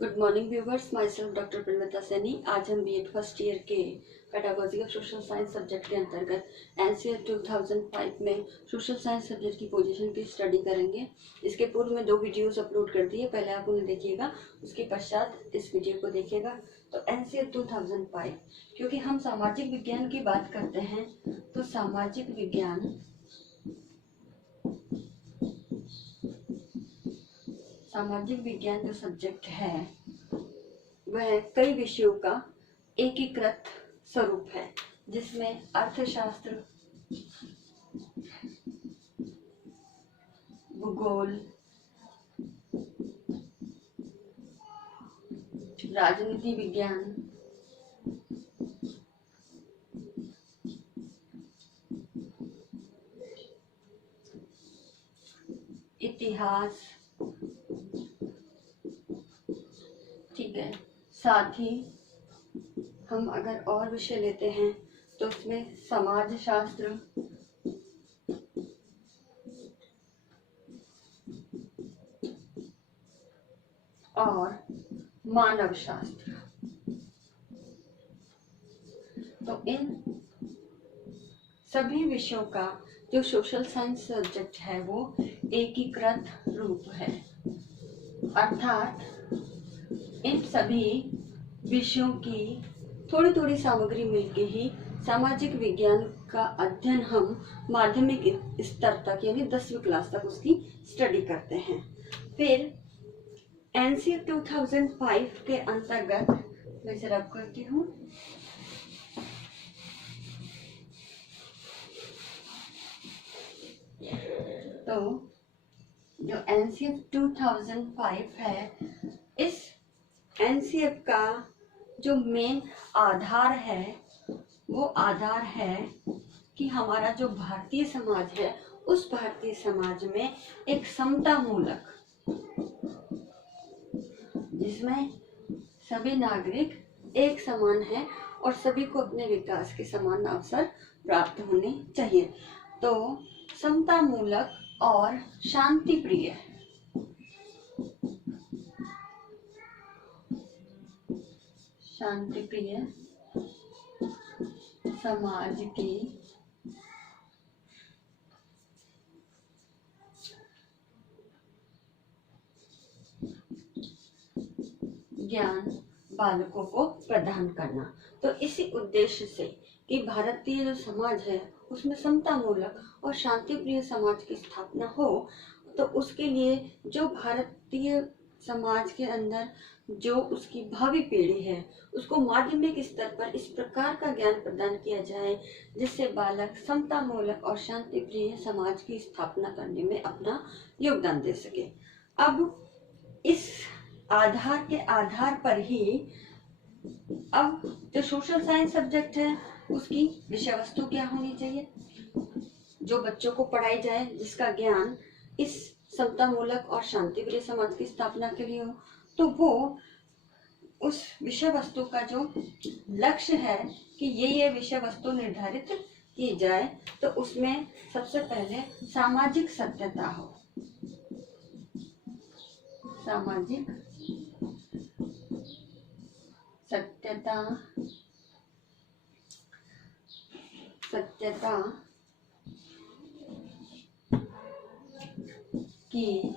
Good morning viewers, myself doctor Pranavata Saini. आज हम BEd first year के pedagogy of social science subject के अंतर्गत एनसीईआरटी 2005 में सोशल साइंस सब्जेक्ट की पोजीशन की स्टडी करेंगे। इसके पूर्व में 2 वीडियोस अपलोड कर दिए, पहले आप उन्हें देखिएगा, उसके पश्चात इस वीडियो को देखिएगा। तो एनसीईआरटी 2005, क्योंकि हम सामाजिक विज्ञान की बात करते हैं तो सामाजिक विज्ञान जो सब्जेक्ट है वह कई विषयों का एकीकृत स्वरूप है, जिसमें अर्थशास्त्र, भूगोल, राजनीति विज्ञान, इतिहास, ठीक है। साथ ही हम अगर और विषय लेते हैं तो उसमें समाजशास्त्र, और मानवशास्त्र। तो इन सभी विषयों का जो सोशल साइंस सब्जेक्ट है वो एकीकृत रूप है, अर्थात इन सभी विषयों की थोड़ी थोड़ी सामग्री मिलके ही सामाजिक विज्ञान का अध्ययन हम माध्यमिक स्तर तक यानी 10वीं क्लास तक उसकी स्टडी करते हैं। फिर एनसीईआरटी 2005 के अंतर्गत मैं इसे रब करती हूँ। तो जो एनसीईआरटी 2005 है, इस एनसीईआरटी का जो मेन आधार है वो आधार है कि हमारा जो भारतीय समाज है उस भारतीय समाज में एक समता मूलक, जिसमें सभी नागरिक एक समान हैं और सभी को अपने विकास के समान अवसर प्राप्त होने चाहिए। तो समता मूलक और शांति प्रिय समाज की ज्ञान बालकों को प्रदान करना। तो इसी उद्देश्य से कि भारतीय जो समाज है उसमें समता मूलक और शांति प्रिय समाज की स्थापना हो, तो उसके लिए जो भारतीय समाज के अंदर जो उसकी भावी पीढ़ी है उसको माध्यमिक स्तर पर इस प्रकार का ज्ञान प्रदान किया जाए जिससे बालक समता मूलक और शांति प्रिय समाज की स्थापना करने में अपना योगदान दे सके। अब इस आधार के आधार पर ही अब जो सोशल साइंस सब्जेक्ट है उसकी विषय वस्तु क्या होनी चाहिए, जो बच्चों को पढ़ाई जाए, जिसका ज्ञान इस समता मूलक और शांति प्रिय समाज की स्थापना के लिए हो। तो वो उस विषय वस्तु का जो लक्ष्य है कि ये विषय वस्तु निर्धारित की जाए, तो उसमें सबसे पहले सामाजिक सत्यता हो, सामाजिक सत्यता की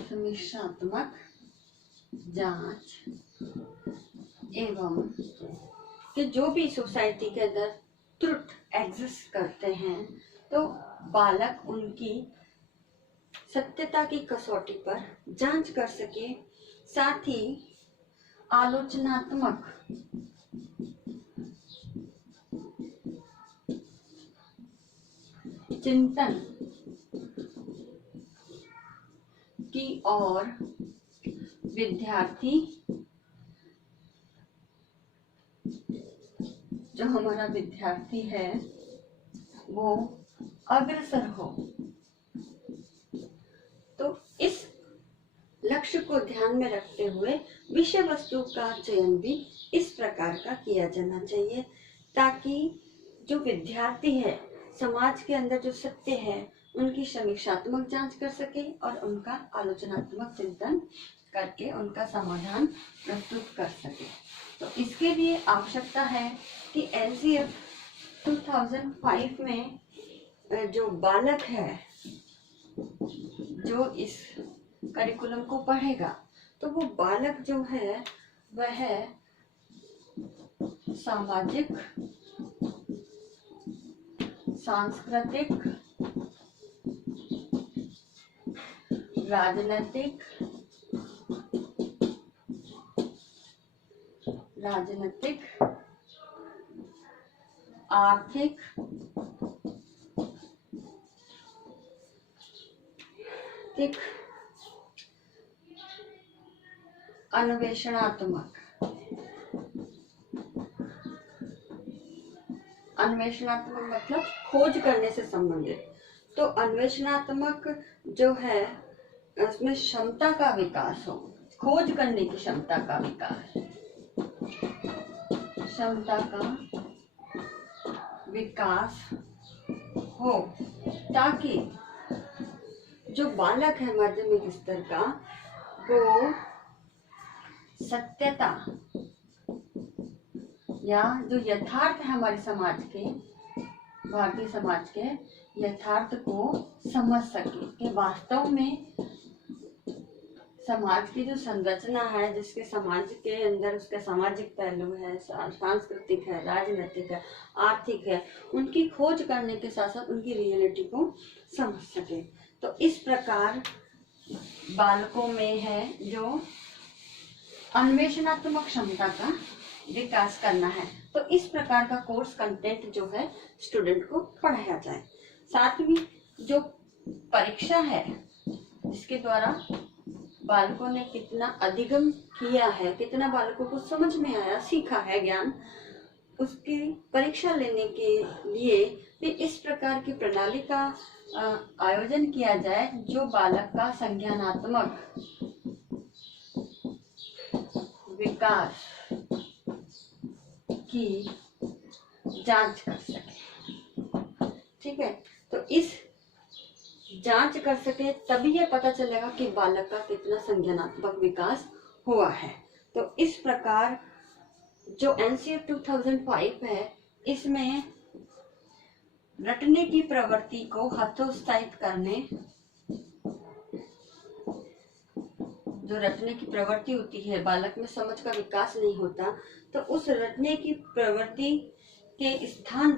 समीक्षात्मक जांच, एवं कि जो भी सोसाइटी के अंदर त्रुटि एग्जिस्ट करते हैं तो बालक उनकी सत्यता की कसौटी पर जांच कर सके। साथ ही आलोचनात्मक चिंतन की और विद्यार्थी, जो हमारा विद्यार्थी है वो अग्रसर हो। तो इस लक्ष्य को ध्यान में रखते हुए विषय वस्तु का चयन भी इस प्रकार का किया जाना चाहिए ताकि जो विद्यार्थी है समाज के अंदर जो सत्य है उनकी समीक्षात्मक जांच कर सके और उनका आलोचनात्मक चिंतन करके उनका समाधान प्रस्तुत कर सके। तो इसके लिए आवश्यकता है कि एनसीएफ 2005 में जो बालक है जो इस करिकुलम को पढ़ेगा तो वो बालक जो है वह सामाजिक, सांस्कृतिक, राजनीतिक, आर्थिक, अन्वेषणात्मक मतलब खोज करने से संबंधित। तो अन्वेषणात्मक जो है उसमें क्षमता का विकास हो, खोज करने की क्षमता का विकास, हो, ताकि जो बालक है माध्यमिक स्तर का वो सत्यता या जो यथार्थ है हमारे समाज के, भारतीय समाज के यथार्थ को समझ सके कि वास्तव में समाज की जो संरचना है, जिसके समाज के अंदर उसका सामाजिक पहलू है, सांस्कृतिक है, राजनीतिक है, आर्थिक है, उनकी खोज करने के साथ साथ उनकी रियलिटी को समझ सके। तो इस प्रकार बालकों में है जो अन्वेषणात्मक क्षमता का विकास करना है। तो इस प्रकार का कोर्स कंटेंट जो है स्टूडेंट को पढ़ाया जाए। साथ में जो परीक्षा है जिसके द्वारा बालकों ने कितना अधिगम किया है, कितना बालकों को समझ में आया, सीखा है ज्ञान, उसकी परीक्षा लेने के लिए भी इस प्रकार की प्रणाली का आयोजन किया जाए जो बालक का संज्ञानात्मक विकास की जांच कर सके। ठीक है, तो इस जांच कर सके तभी ये पता चलेगा कि बालक का कितना संज्ञानात्मक विकास हुआ है। तो इस प्रकार जो एनसीएफ 2005 है इसमें रटने की प्रवृत्ति को हतोत्साहित करने, जो रटने की प्रवृत्ति होती है, बालक में समझ का विकास नहीं होता, तो उस रटने की प्रवृत्ति के स्थान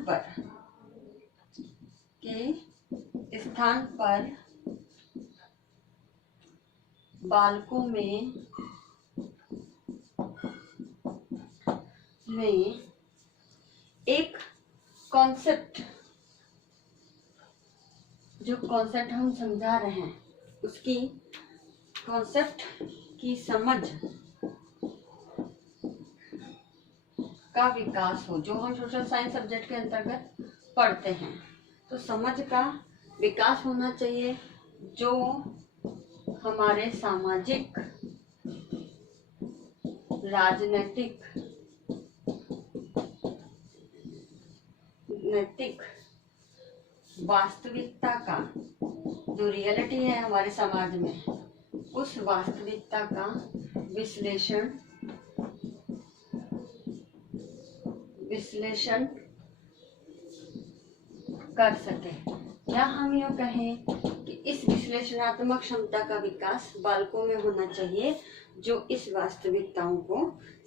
पर बालकों में एक कॉन्सेप्ट, जो कॉन्सेप्ट हम समझा रहे हैं उसकी कॉन्सेप्ट की समझ का विकास हो, जो हम सोशल साइंस सब्जेक्ट के अंतर्गत पढ़ते हैं। तो समझ का विकास होना चाहिए जो हमारे सामाजिक, राजनीतिक, नैतिक वास्तविकता का, जो रियलिटी है हमारे समाज में, उस वास्तविकता का विश्लेषण कर सके, या हम यूँ कहें कि इस विश्लेषणात्मक क्षमता का विकास बालकों में होना चाहिए जो इस वास्तविकताओं को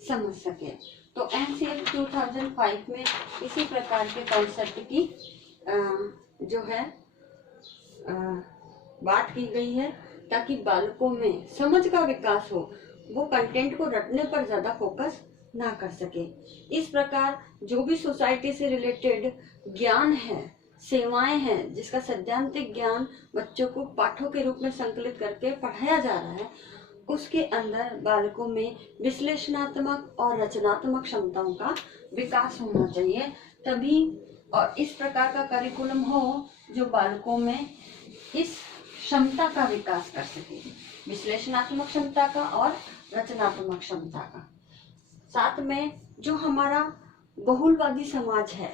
समझ सके। तो एनसीएफ 2005 में इसी प्रकार के कॉन्सेप्ट की जो है बात की गई है ताकि बालकों में समझ का विकास हो, वो कंटेंट को रटने पर ज्यादा फोकस ना कर सके। इस प्रकार जो भी सोसाइटी से रिलेटेड ज्ञान है, सेवाएं हैं, जिसका सैद्धांतिक ज्ञान बच्चों को पाठों के रूप में संकलित करके पढ़ाया जा रहा है, उसके अंदर बालकों में विश्लेषणात्मक और रचनात्मक क्षमताओं का विकास होना चाहिए। तभी और इस प्रकार का करिकुलम हो जो बालकों में इस क्षमता का विकास कर सके, विश्लेषणात्मक क्षमता का और रचनात्मक क्षमता का। साथ में जो हमारा बहुलवादी समाज है।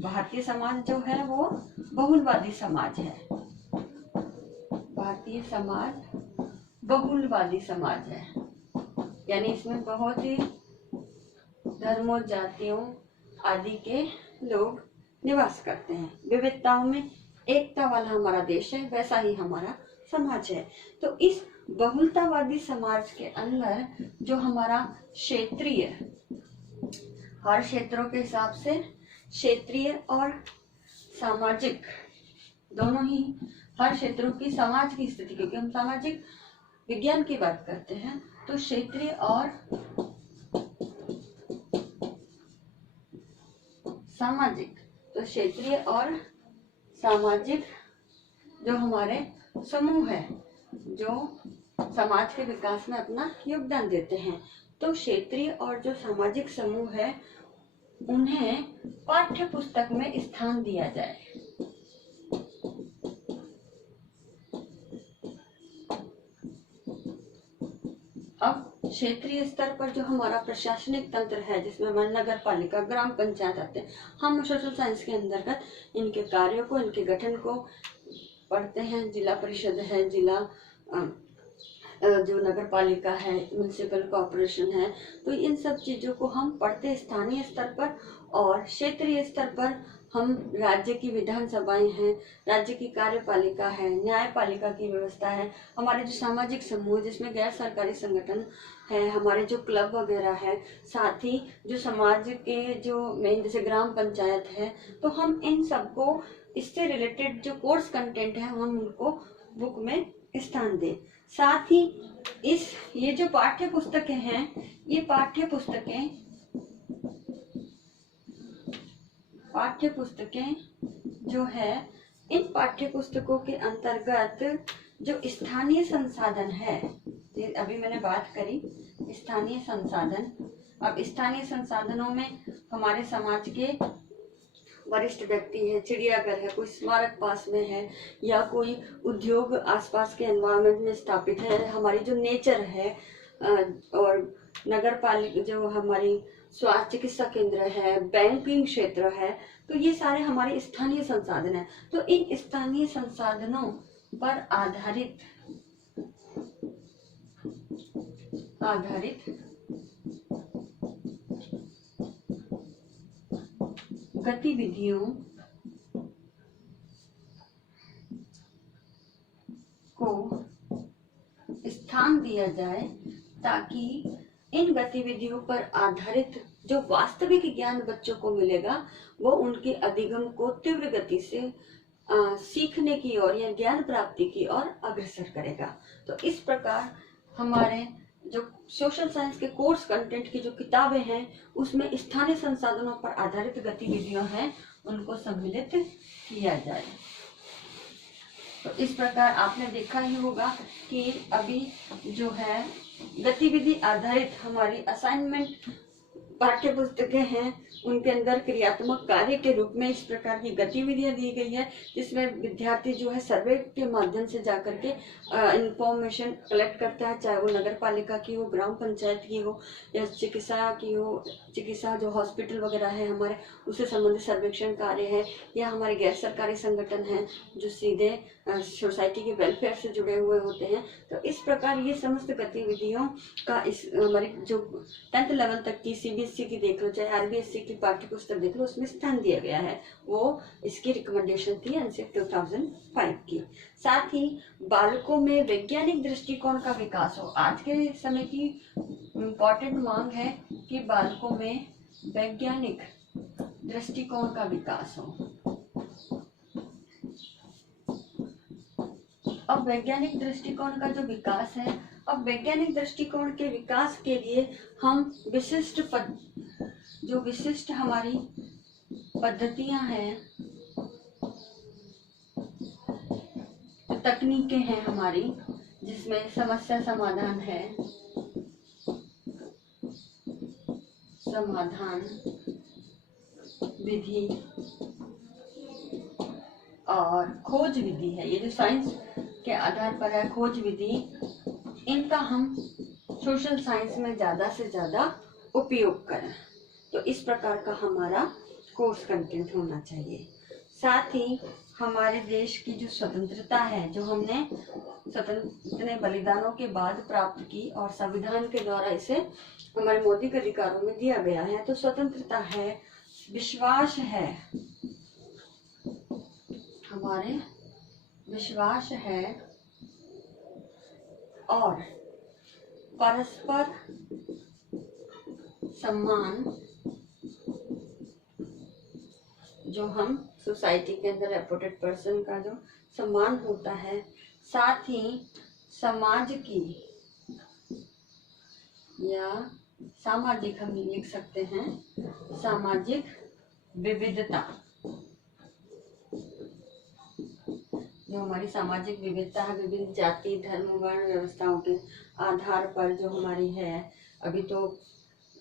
भारतीय समाज जो है वो बहुलवादी समाज है। भारतीय समाज बहुलवादी समाज है, यानी इसमें बहुत ही धर्मों, जातियों आदि के लोग निवास करते हैं। विविधताओं में एकता वाला हमारा देश है, वैसा ही हमारा समाज है। तो इस बहुलतावादी समाज के अंदर जो हमारा क्षेत्रीय, हर क्षेत्रों के हिसाब से क्षेत्रीय और सामाजिक दोनों ही, हर क्षेत्रों की समाज की स्थिति, क्योंकि हम सामाजिक विज्ञान की बात करते हैं, तो क्षेत्रीय और सामाजिक, तो क्षेत्रीय और सामाजिक जो हमारे समूह है, जो समाज के विकास में अपना योगदान देते हैं, तो क्षेत्रीय और जो सामाजिक समूह है उन्हें पाठ्य पुस्तक में स्थान दिया जाए। अब क्षेत्रीय स्तर पर जो हमारा प्रशासनिक तंत्र है, जिसमें हमारे नगर पालिका, ग्राम पंचायत आते हैं, हम सोशल साइंस के अंतर्गत इनके कार्यों को, इनके गठन को पढ़ते हैं। जिला परिषद है, जिला जो नगर पालिका है, म्युनिसिपल कॉर्पोरेशन है, तो इन सब चीज़ों को हम पढ़ते हैं स्थानीय स्तर पर। और क्षेत्रीय स्तर पर हम राज्य की विधानसभाएं हैं, राज्य की कार्यपालिका है, न्यायपालिका की व्यवस्था है, हमारे जो सामाजिक समूह जिसमें गैर सरकारी संगठन है, हमारे जो क्लब वगैरह है, साथ ही जो समाज के जो मेन जैसे ग्राम पंचायत है, तो हम इन सबको, इससे रिलेटेड जो कोर्स कंटेंट है हम उनको बुक में स्थान दें। साथ ही ये जो पाठ्य पुस्तकें हैं, ये पाठ्य पुस्तकें जो है, इन पाठ्य पुस्तकों के अंतर्गत जो स्थानीय संसाधन है, अभी मैंने बात करी स्थानीय संसाधन। अब स्थानीय संसाधनों में हमारे समाज के वरिष्ठ व्यक्ति है, चिड़ियाघर है, कोई स्मारक पास में है, या कोई उद्योग आसपास के एनवायरनमेंट में स्थापित है, हमारी जो नेचर है, और नगर पालिका जो हमारी स्वास्थ्य चिकित्सा केंद्र है, बैंकिंग क्षेत्र है, तो ये सारे हमारे स्थानीय संसाधन है। तो इन स्थानीय संसाधनों पर आधारित गतिविधियों को स्थान दिया जाए, ताकि इन गतिविधियों पर आधारित जो वास्तविक ज्ञान बच्चों को मिलेगा वो उनके अधिगम को तीव्र गति से सीखने की ओर या ज्ञान प्राप्ति की ओर अग्रसर करेगा। तो इस प्रकार हमारे जो सोशल साइंस के कोर्स कंटेंट की जो किताबें हैं उसमें स्थानीय संसाधनों पर आधारित गतिविधियां हैं, उनको सम्मिलित किया जाए। तो इस प्रकार आपने देखा ही होगा कि अभी जो है गतिविधि आधारित हमारी असाइनमेंट पाठ्य पुस्तकें हैं, उनके अंदर क्रियात्मक कार्य के रूप में इस प्रकार की गतिविधियां दी गई है, जिसमें विद्यार्थी जो है सर्वे के माध्यम से जाकर के इंफॉर्मेशन कलेक्ट करता है, चाहे वो नगर पालिका की हो, ग्राम पंचायत की हो, या चिकित्सा की हो, चिकित्सा जो हॉस्पिटल वगैरह है हमारे, उससे संबंधित सर्वेक्षण कार्य है, या हमारे गैर सरकारी संगठन हैं जो सीधे सोसाइटी के वेलफेयर से जुड़े हुए होते हैं। तो इस प्रकार ये समस्त गतिविधियों का इस हमारी जो 10th लेवल तक की CBSE की देख लो, चाहे RBSE की पाठ्य पुस्तक देख लो, उसमें स्थान दिया गया है। वो इसकी रिकमेंडेशन थी NCERT 2005 की। साथ ही बालकों में वैज्ञानिक दृष्टिकोण का विकास हो। आज के समय की इम्पोर्टेंट मांग है कि बालकों में वैज्ञानिक दृष्टिकोण का विकास हो। अब वैज्ञानिक दृष्टिकोण का जो विकास है, अब वैज्ञानिक दृष्टिकोण के विकास के लिए हम विशिष्ट हमारी पद्धतियां हैं, तकनीकें हैं हमारी, जिसमें समस्या समाधान है, समाधान विधि और खोज विधि है। ये जो साइंस के आधार पर है खोज विधि, इनका हम सोशल साइंस में ज़्यादा से ज़्यादा उपयोग करें। तो इस प्रकार का हमारा कोर्स कंटेंट होना चाहिए। साथ ही हमारे देश की जो स्वतंत्रता है, जो हमने स्वतंत्र बलिदानों के बाद प्राप्त की और संविधान के द्वारा इसे हमारे मौलिक अधिकारों में दिया गया है, तो स्वतंत्रता है, विश्वास है, हमारे विश्वास है और परस्पर सम्मान, जो हम सोसाइटी के अंदर रेपुटेड पर्सन का जो सम्मान होता है, साथ ही समाज की या सामाजिक, हम लिख सकते हैं सामाजिक विविधता, जो हमारी सामाजिक विविधता है, विभिन्न जाति, धर्म, वर्ण व्यवस्थाओं के आधार पर जो हमारी है। अभी तो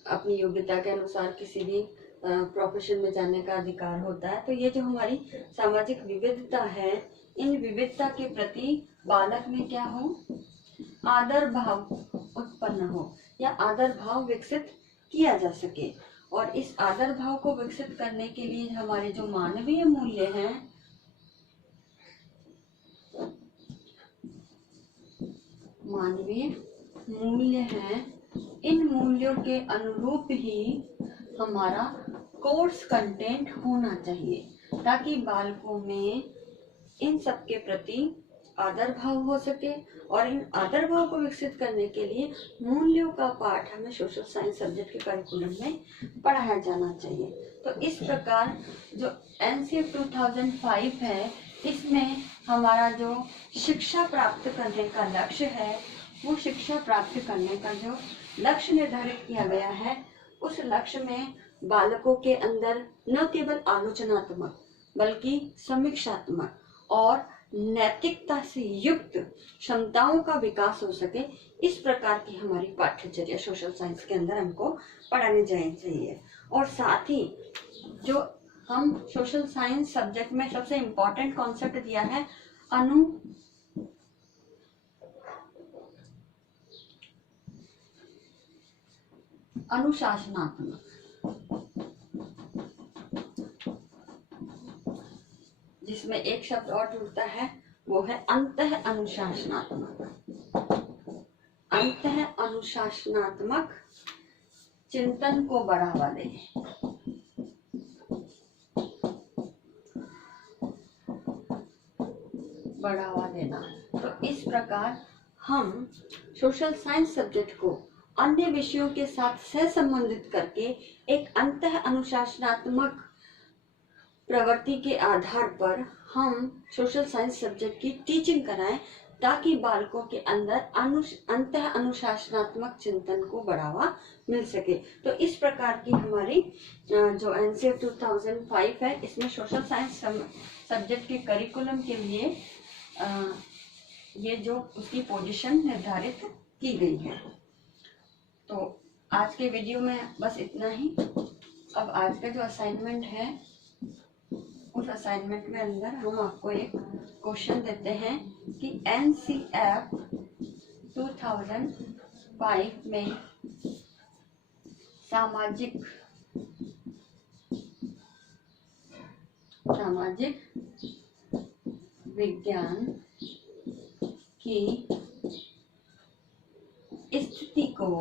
अपनी योग्यता के अनुसार किसी भी प्रोफेशन में जाने का अधिकार होता है। तो ये जो हमारी सामाजिक विविधता है, इन विविधता के प्रति बालक में क्या हो, आदर भाव उत्पन्न हो या आदर भाव विकसित किया जा सके। और इस आदर भाव को विकसित करने के लिए हमारे जो मानवीय मूल्य हैं, इन मूल्यों के अनुरूप ही हमारा कोर्स कंटेंट होना चाहिए, ताकि बालकों में इन सब के प्रति आदर भाव हो सके। और इन आदर भाव को विकसित करने के लिए मूल्यों का पाठ हमें सोशल साइंस सब्जेक्ट के करिकुलम में पढ़ाया जाना चाहिए। तो इस प्रकार जो NCF 2005 है, इसमें हमारा जो शिक्षा प्राप्त करने का लक्ष्य है, वो शिक्षा प्राप्त करने का जो लक्ष्य निर्धारित किया गया है, उस लक्ष्य में बालकों के अंदर न केवल आलोचनात्मक बल्कि समीक्षात्मक और नैतिकता से युक्त क्षमताओं का विकास हो सके, इस प्रकार की हमारी पाठ्यचर्या सोशल साइंस के अंदर हमको पढ़ानी जानी चाहिए। और साथ ही जो हम सोशल साइंस सब्जेक्ट में सबसे इम्पोर्टेंट कॉन्सेप्ट दिया है, अनुशासनात्मक, जिसमें एक शब्द और जुड़ता है, वो है अंतः अनुशासनात्मक। अंतः अनुशासनात्मक चिंतन को बढ़ावा दे। बढ़ावा देना। तो इस प्रकार हम सोशल साइंस सब्जेक्ट को अन्य विषयों के साथ सहसंबंधित करके एक अंतः अनुशासनात्मक प्रवृत्ति के आधार पर हम सोशल साइंस सब्जेक्ट की टीचिंग कराएं, ताकि बालकों के अंदर अंतः अनुशासनात्मक चिंतन को बढ़ावा मिल सके। तो इस प्रकार की हमारी जो NCF 2005 है, इसमें सोशल साइंस सब्जेक्ट के करिकुलम के लिए ये जो उसकी पोजीशन निर्धारित की गई है। तो आज के वीडियो में बस इतना ही। अब आज का जो असाइनमेंट है, उस असाइनमेंट में अंदर हम आपको एक क्वेश्चन देते हैं कि NCF 2005 में सामाजिक विज्ञान की स्थिति को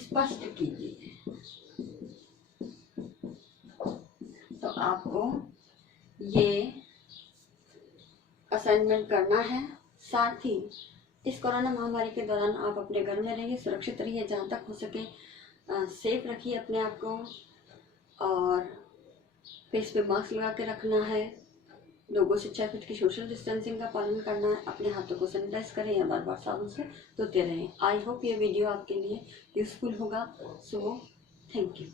स्पष्ट कीजिए। तो आपको ये असाइनमेंट करना है। साथ ही इस कोरोना महामारी के दौरान आप अपने घर में रहिए, सुरक्षित रहिए, जहाँ तक हो सके सेफ रखिए अपने आप को, और फेस पे मास्क लगा के रखना है, लोगों से 6 फीट की सोशल डिस्टेंसिंग का पालन करना है, अपने हाथों को सैनिटाइज करें या बार बार साबुन से धोते रहें। आई होप ये वीडियो आपके लिए यूजफुल होगा। So thank you.